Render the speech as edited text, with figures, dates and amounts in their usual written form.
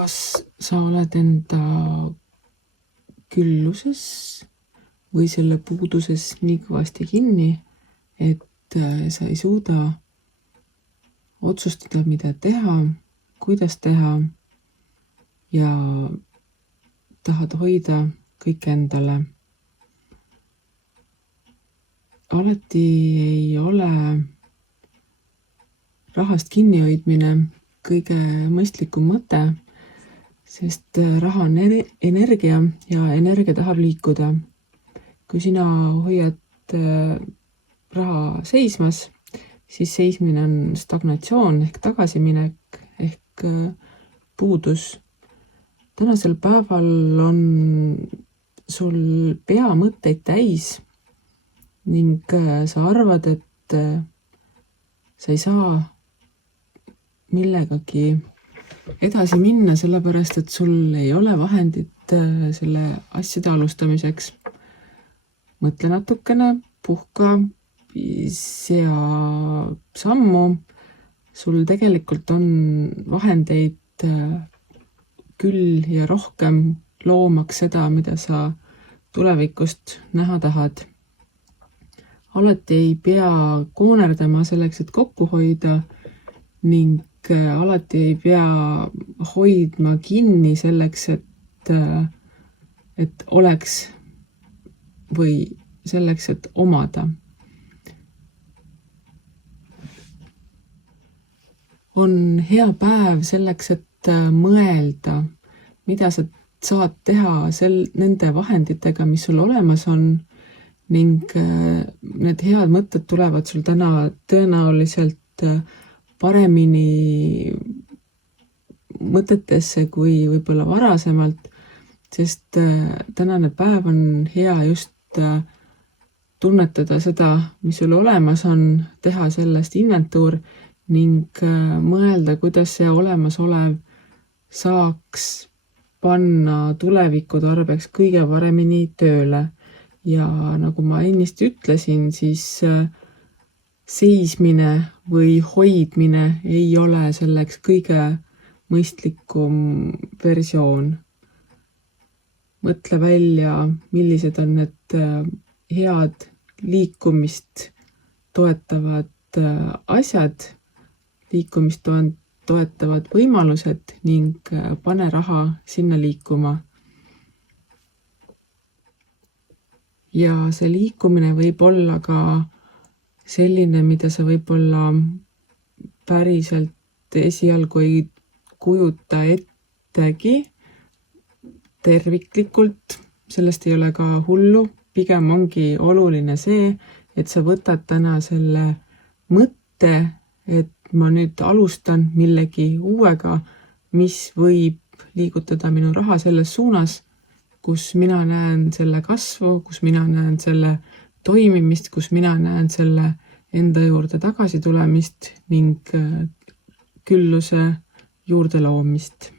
Kas sa oled enda külluses või selle puuduses nii kõvasti kinni, et sa ei suuda otsustada, mida teha, kuidas teha ja tahad hoida kõik endale. Alati ei ole rahast kinnihoidmine kõige mõistlikum mõte, sest raha on energia ja energia tahab liikuda. Kui sina hoiad raha seismas, siis seismine on stagnatsioon ehk tagasiminek ehk puudus. Tänasel päeval on sul pea mõtteid täis ning sa arvad, et sa ei saa millegagi edasi minna, sellepärast et sul ei ole vahendit selle asjade alustamiseks. Mõtle natukene, puhka, sea sammu. Sul tegelikult on vahendeid küll ja rohkem loomaks seda, mida sa tulevikust näha tahad. Alati ei pea koonerdama selleks, et kokku hoida ning alati ei pea hoidma kinni selleks, et oleks või selleks, et omada. On hea päev selleks, et mõelda, mida sa saad teha nende vahenditega, mis sul olemas on, ning need head mõtted tulevad sul täna tõenäoliselt paremini mõtetesse kui võib-olla varasemalt, sest tänane päev on hea just tunnetada seda, mis sul olemas on, teha sellest inventuur ning mõelda, kuidas see olemasolev saaks panna tuleviku tarbeks kõige paremini tööle. Ja nagu ma ennist ütlesin, siis seismine või hoidmine ei ole selleks kõige mõistlikum versioon. Mõtle välja, millised on need head liikumist toetavad asjad, liikumist toetavad võimalused ning pane raha sinna liikuma. Ja see liikumine võib olla ka selline, mida sa võib-olla päriselt esialgu ei kujuta ettegi terviklikult, sellest ei ole ka hullu, pigem ongi oluline see, et sa võtad täna selle mõtte, et ma nüüd alustan millegi uuega, mis võib liigutada minu raha selles suunas, kus mina näen selle kasvu, kus mina näen selle toimimist, kus mina näen selle enda juurde tagasi tulemist ning külluse juurde loomist.